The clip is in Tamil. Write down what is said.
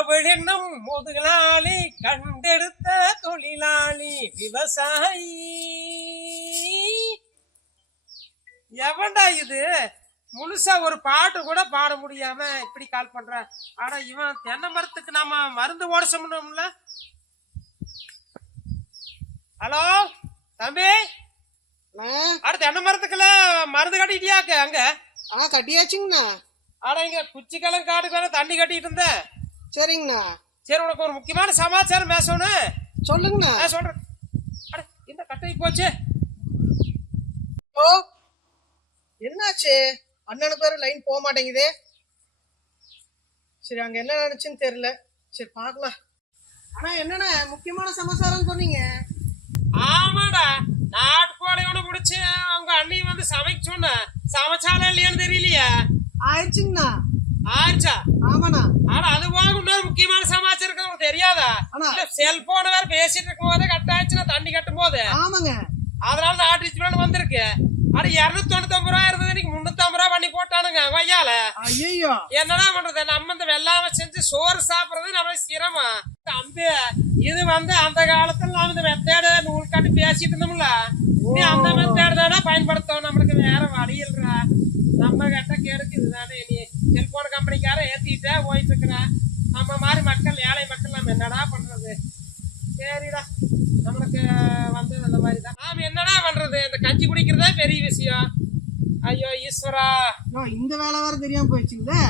கடவுள் என்னும் முதலாளி கண்டெடுத்த தொழிலாளி விவசாயி. எவன்டா இது? முழுசா ஒரு பாட்டு கூட பாட முடியாம இப்படி கால் பண்ற. ஆனா இவன் தென்னை மரத்துக்கு நாம மருந்து ஓட சொன்னோம்ல. ஹலோ தம்பி, அடுத்த தென்னை மரத்துக்குள்ள மருந்து கட்டிட்டியாக்க? அங்க கட்டியாச்சுங்கண்ணா. ஆனா இங்க குச்சிக்கெல்லாம் காட்டுக்கு வேற தண்ணி கட்டிட்டு இருந்தேன். சரிங்கண்ணா. சரி, உனக்கு ஒரு முக்கியமான சமாச்சாரம் பேசணும். சொல்லுங்கண்ணா. சொல்றேன். அட இந்த கட்டை போச்சு. ஓ, என்னாச்சு? அண்ணனுக்கு வேற லைன் போக மாட்டேங்குது. சரி, அங்க என்ன நினைச்சுன்னு தெரியல. சரி பாக்கலாம். ஆனா என்னண்ணா முக்கியமான சமாச்சாரம் சொன்னீங்க? ஆமாடா, நாட்டுக்கோழி ஒண்ணு பிடிச்சு அவங்க அண்ணி வந்து சமைக்க சொன்ன. சமைச்சாலும் இல்லையான்னு தெரியலையா? ஆயிடுச்சுங்கண்ணா. ஆயிடுச்சா? ஆமாண்ணா. ஆனா அது போக இன்னொரு முக்கியமான சமாச்சாரம் இருக்கு, உனக்கு தெரியாதா? செல்போன் வேற பேசிட்டு இருக்கும் போதே கட் ஆயிடுச்சுன்னா தண்ணி கட்டும் போது. ஆமாங்க. அதனால நாட்டு ரீச் வந்திருக்கு. ஆனா 299 ரூபா இருந்தது, இன்னைக்கு 350 ரூபா பண்ணி போட்டானுங்க வையால. ஐயோ, என்னடா பண்றது? நம்ம இந்த வெள்ளாம செஞ்சு சோறு சாப்பிடுறது நம்ம சிரமம். தம்பி, இது வந்து அந்த காலத்துல நாம இந்த மெத்தேடு நூல் காட்டி பேசிட்டு இருந்தோம்ல, நீ அந்த மெத்தேடு தானே பயன்படுத்தோம். நம்மளுக்கு வேற வழி இல்ல. நம்ம கிட்ட கேடுக்கு இதுதானே. நீ செல்போன் கம்பெனிக்கார ஏத்திட்டே போயிட்டு இருக்கிற. நம்ம மாதிரி மக்கள், ஏழை மக்கள், நம்ம என்னடா பண்றது? சரிடா, நம்மளுக்கு வந்து அந்த மாதிரி தான். நாம என்னடா பண்றது? இந்த கஞ்சி குடிக்கிறதே பெரிய விஷயம். ஐயோ ஈஸ்வரா, இந்த வேலை வேற தெரியாம போயிடுச்சுங்களே.